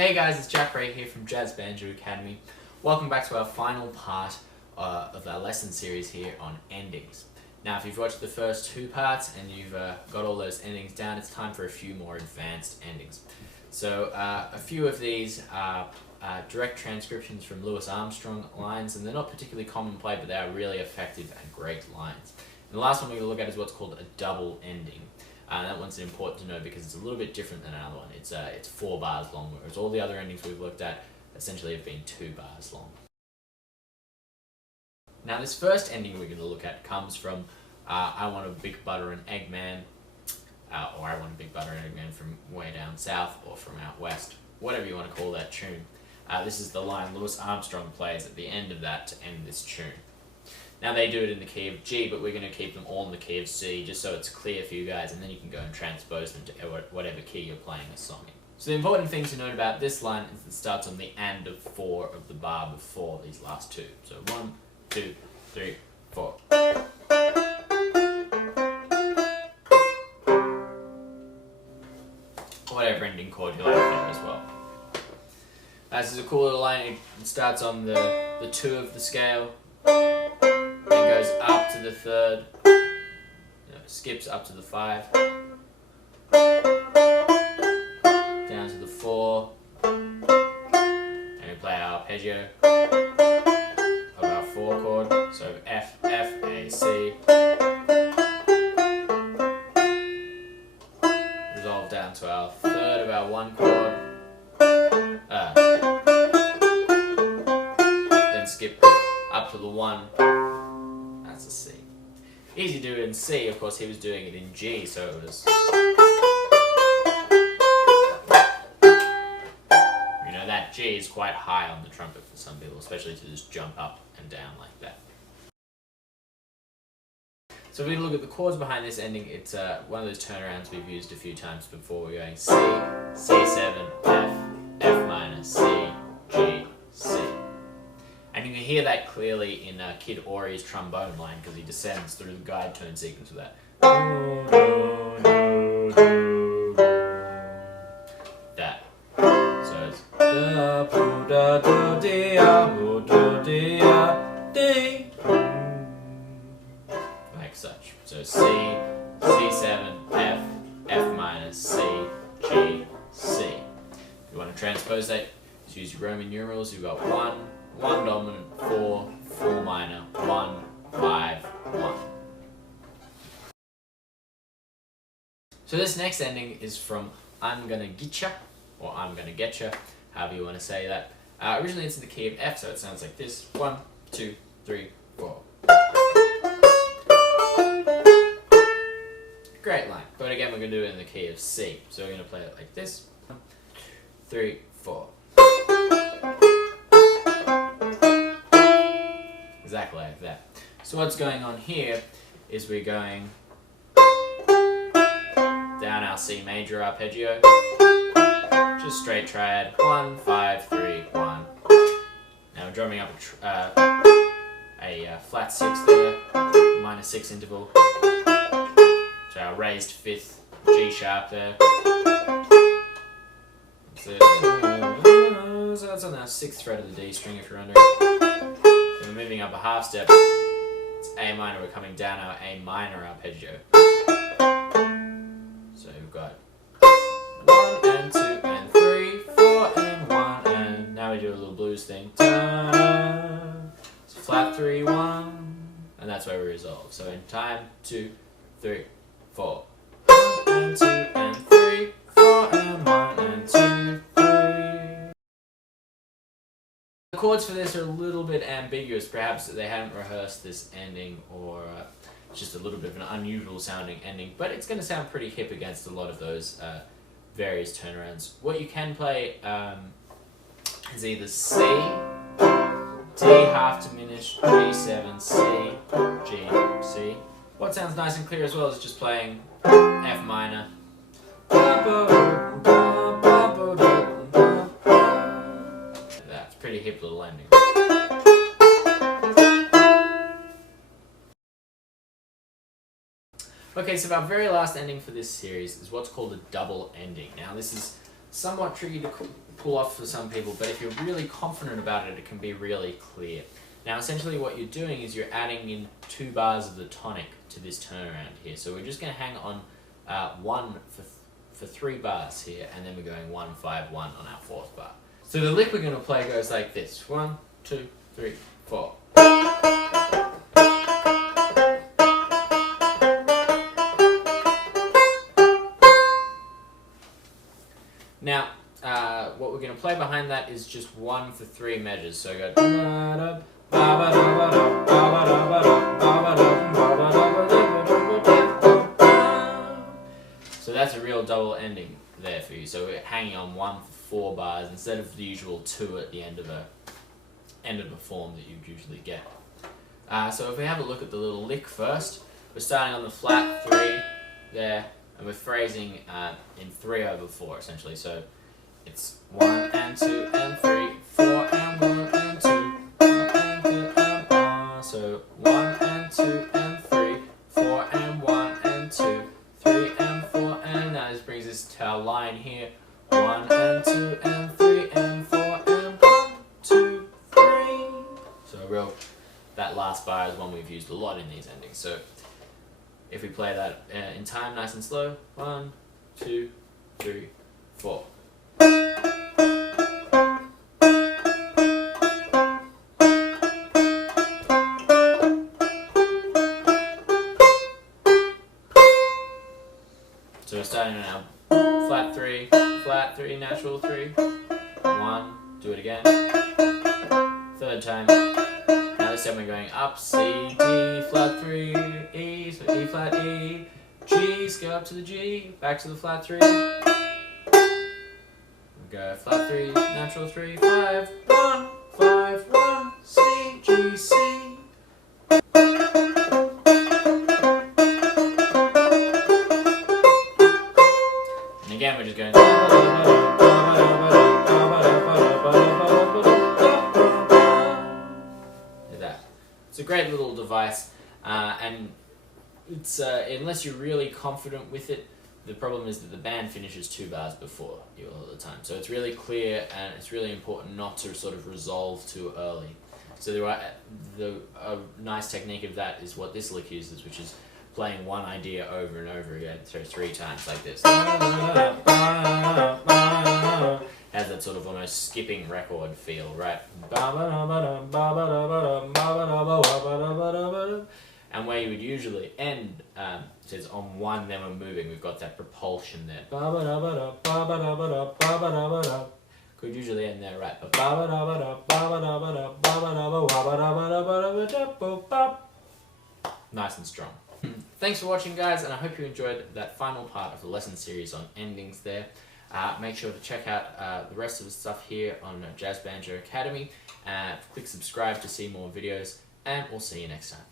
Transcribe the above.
Hey guys, it's Jack Ray here from Jazz Banjo Academy. Welcome back to our final part of our lesson series here on endings. Now, if you've watched the first two parts and you've got all those endings down, it's time for a few more advanced endings. So a few of these are direct transcriptions from Louis Armstrong lines, and they're not particularly common play, but they are really effective and great lines. And the last one we're going to look at is what's called a double ending. That one's important to know because it's a little bit different than another one. It's 4 bars long, whereas all the other endings we've looked at essentially have been 2 bars long. Now this first ending we're going to look at comes from I Want a Big Butter and Egg Man, or I Want a Big Butter and Egg Man from way down south or from out west, whatever you want to call that tune. This is the line Louis Armstrong plays at the end of that to end this tune. Now they do it in the key of G, but we're going to keep them all in the key of C just so it's clear for you guys, and then you can go and transpose them to whatever key you're playing a song in. So the important thing to note about this line is it starts on the and of 4 of the bar before these last two. So 1, 2, 3, 4. Whatever ending chord you like there as well. This is a cool little line. It starts on the 2 of the scale, then goes up to the 3rd, skips up to the 5, down to the 4, and we play our arpeggio of our 4 chord, so F, F, A, C, resolve down to our 3rd of our 1 chord, then skip up to the 1, that's a C. Easy to do it in C, of course he was doing it in G, so it was... You know, that G is quite high on the trumpet for some people, especially to just jump up and down like that. So if we look at the chords behind this ending, it's one of those turnarounds we've used a few times before. We're going C, C7, F, F minor, C, G, C. And you can hear that clearly in Kid Ory's trombone line because he descends through the guide tone sequence with that. That. So it's da bu da do di a bu do di a di, like such. So C, C7, F, F minor, C, G, C. If you want to transpose that, just use your Roman numerals. You've got 1 dominant, 4, 4 minor, 1, 5, 1. So this next ending is from I'm Gonna Getcha, or I'm Gonna Getcha, however you want to say that. Originally it's in the key of F, so it sounds like this. 1, 2, 3, 4. Great line. But again, we're going to do it in the key of C. So we're going to play it like this. 1, 3, 4. Exactly like that. So what's going on here is we're going down our C major arpeggio, just straight triad, 1, 5, 3, 1. Now we're drumming up a flat 6 there, minor 6 interval, so our raised 5th G sharp there. So that's on our 6th fret of the D string if you're wondering. We're moving up a half step, it's A minor, we're coming down our A minor arpeggio. So we've got 1 and 2 and 3, 4 and 1, and now we do a little blues thing. It's flat 3, 1, and that's where we resolve. So in time, 2, 3, 4. 1 and 2 and 3, 4 and 1 and 2, 3. The chords for this are a little bit ambiguous. Perhaps they hadn't rehearsed this ending, or it's just a little bit of an unusual sounding ending, but it's going to sound pretty hip against a lot of those various turnarounds. What you can play is either C, D half diminished, G7, C, G, C. What sounds nice and clear as well is just playing F minor. That's a pretty hip little ending. Okay, so our very last ending for this series is what's called a double ending. Now this is somewhat tricky to pull off for some people, but if you're really confident about it, it can be really clear. Now essentially what you're doing is you're adding in 2 bars of the tonic to this turnaround here. So we're just going to hang on 1 for 3 bars here, and then we're going 1, 5, 1 on our 4th bar. So the lick we're going to play goes like this: 1, 2, 3, 4. Now, what we're going to play behind that is just 1 for 3 measures. So go. So that's a real double ending there for you. So we're hanging on 1 for 4 bars instead of the usual 2 at the end of a form that you'd usually get. So if we have a look at the little lick first, we're starting on the flat 3 there, and we're phrasing in 3/4 essentially. So it's 1 and 2 and 3, 4 and 1 and 2, 1 and 2 and 1. So 1 and 2 and 3, 4 and 1 and 2, 3 and 4, and now this brings us to our line here: 1 and 2 and 3 and 4 and 1, 2, 3. So that last bar is one we've used a lot in these endings. So if we play that in time, nice and slow: 1, 2, 3, 4. So we're starting on our flat 3, natural 3, 1, do it again, 3rd time. Now this time we're going up, C, D, flat 3, E, so E flat E, G, scale up to the G, back to the flat 3. We go flat 3, natural 3, 5, 1, 5, 1, C, G, C. And again we're just going. It's a great little device, and it's unless you're really confident with it, the problem is that the band finishes 2 bars before you all the time. So it's really clear, and it's really important not to sort of resolve too early. So a nice technique of that is what this lick uses, which is playing one idea over and over again, so 3 times like this. Has that sort of almost skipping record feel, right? And where you would usually end, says on 1, then we're moving, we've got that propulsion there. Could usually end there, right? Nice and strong. Thanks for watching, guys, and I hope you enjoyed that final part of the lesson series on endings there. Make sure to check out the rest of the stuff here on Jazz Banjo Academy. Click subscribe to see more videos, and we'll see you next time.